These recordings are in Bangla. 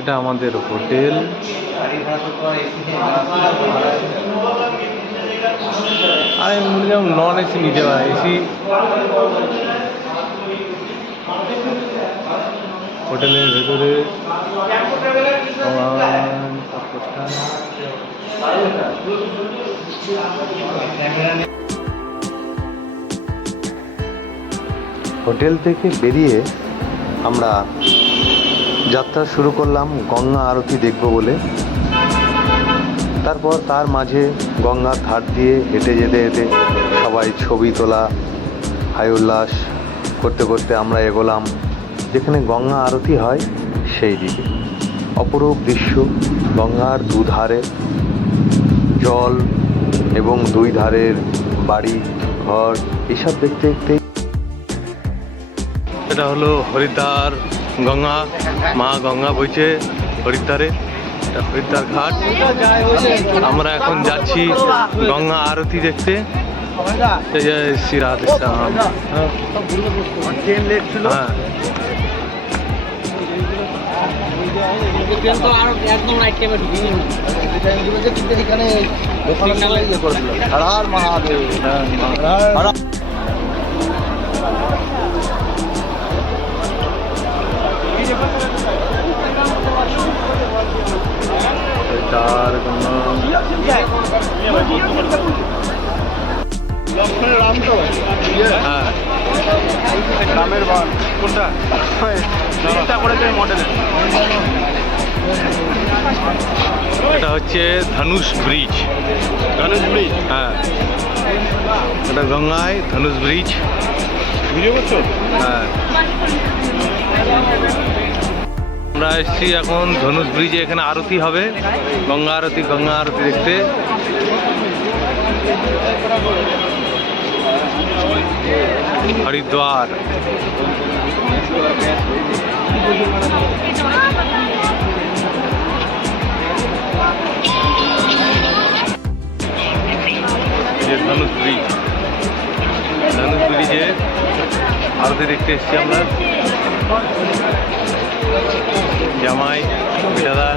এটা আমাদের হোটেল। আমি বললাম নন এসি নিতে পারে, এসি হোটেলের ভেতরে হোটেল থেকে বেরিয়ে আমরা যাত্রা শুরু করলাম গঙ্গা আরতি দেখব বলে। তারপর তার মাঝে গঙ্গার ধার দিয়ে হেঁটে যেতে যেতে সবাই ছবি তোলা হাই উল্লাস করতে করতে আমরা এগোলাম যেখানে গঙ্গা আরতি হয় সেই দিকে। অপরূপ দৃশ্য, গঙ্গার দুধারে জল এবং দুই ধারের বাড়ি ঘর এসব দেখতে দেখতেই এটা হলো হরিদ্বার গঙ্গা, মা গঙ্গা বইছে হরিদ্বারে, এটা হরিদ্বার ঘাট। আমরা এখন যাচ্ছি গঙ্গা আরতি দেখতে। শ্রী রাধে শ্যাম। হ্যাঁ রামের বান কোনটা এটা হচ্ছে ধনুষ ব্রিজ। ধনুষ ব্রিজ, হ্যাঁ এটা গঙ্গায় ধনুষ ব্রিজ। ভিডিও করছো? হ্যাঁ আমরা এসেছি এখন ধনুষ ব্রিজে, এখানে আরতি হবে, গঙ্গা আরতি দেখতে। হরিদ্বার ধনুষ ব্রিজে আরতি দেখতে এসেছি আমরা। জামাই দাদা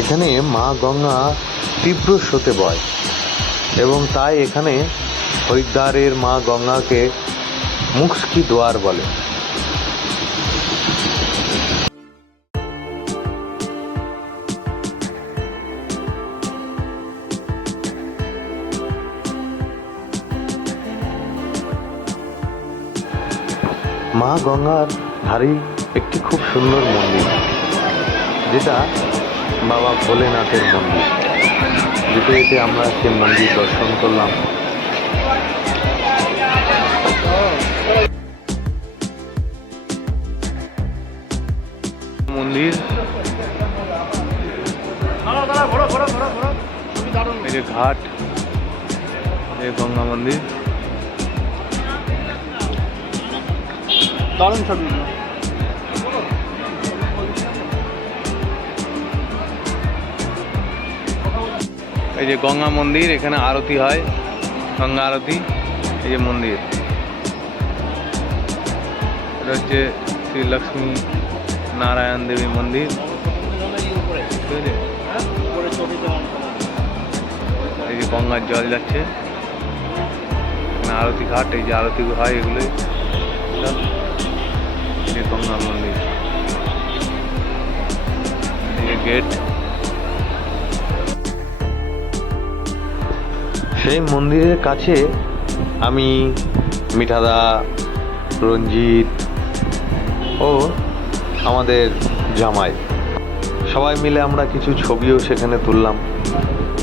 এখানে মা গঙ্গা তীব্র স্রোতে বয় এবং তাই এখানে হরিদ্বারের মা গঙ্গাকে মুক্স কি দ্বার বলে। মা গঙ্গার ধারেই একটি খুব সুন্দর মন্দির, যেটা বাবা ভোলেনাথের মন্দির। যেতে যেতে আমরা সেই মন্দির দর্শন করলাম। মন্দির এই যে ঘাট, এই গঙ্গা মন্দির দারুণ। ছবি এই যে গঙ্গা মন্দির, এখানে আরতি হয়, গঙ্গা আরতি। এই যে মন্দির, এটা হচ্ছে শ্রী লক্ষ্মী নারায়ণ দেবী মন্দির। এই যে গঙ্গার জল যাচ্ছে, এখানে আরতি ঘাট, এই যে আরতি হয় এগুলোই। এই যে গঙ্গা মন্দির, এই যে গেট। সেই মন্দিরের কাছে আমি, মিঠাদা, রঞ্জিত ও আমাদের জামাই সবাই মিলে আমরা কিছু ছবিও সেখানে তুললাম।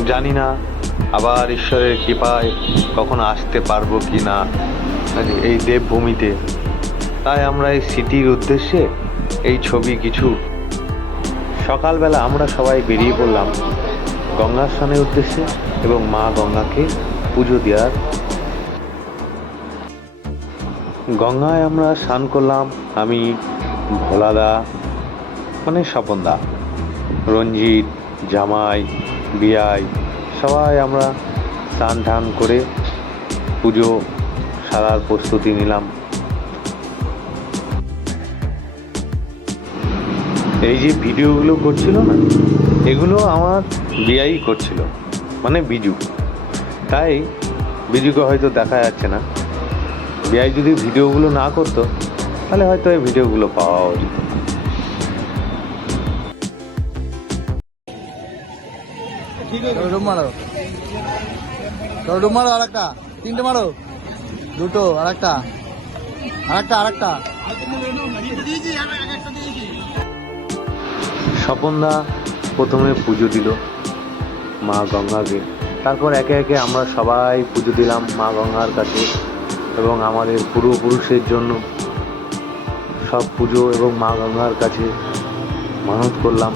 জানি না আবার ঈশ্বরের কৃপায় কখন আসতে পারবো কি না এই দেবভূমিতে, তাই আমরা এই স্মৃতির উদ্দেশ্যে এই ছবি কিছু। সকালবেলা আমরা সবাই বেরিয়ে পড়লাম গঙ্গা স্নানের উদ্দেশ্যে এবং মা গঙ্গাকে পুজো দেওয়ার। গঙ্গায় আমরা স্নান করলাম, আমি, ভোলাদা মানে স্বপনদা, রঞ্জিত, জামাই, বিয়াই, সবাই আমরা স্নান টান করে পুজো সারার প্রস্তুতি নিলাম। এই যে ভিডিওগুলো করছিল না, এগুলো আমার বিয়াই করছিল, মানে বিজু। তাই বিজুকে হয়তো দেখা যাচ্ছে না। বিয়াই যদি ভিডিওগুলো না করতো তাহলে হয়তো এই ভিডিওগুলো পাওয়া যেত। মারো, আরেকটা, তিনটে মারো, দুটো, আরেকটা। স্বপনদা প্রথমে পুজো দিল মা গঙ্গাকে, তারপর একে একে আমরা সবাই পুজো দিলাম মা গঙ্গার কাছে এবং আমাদের পূর্বপুরুষের জন্য সব পুজো এবং মা গঙ্গার কাছে মানত করলাম।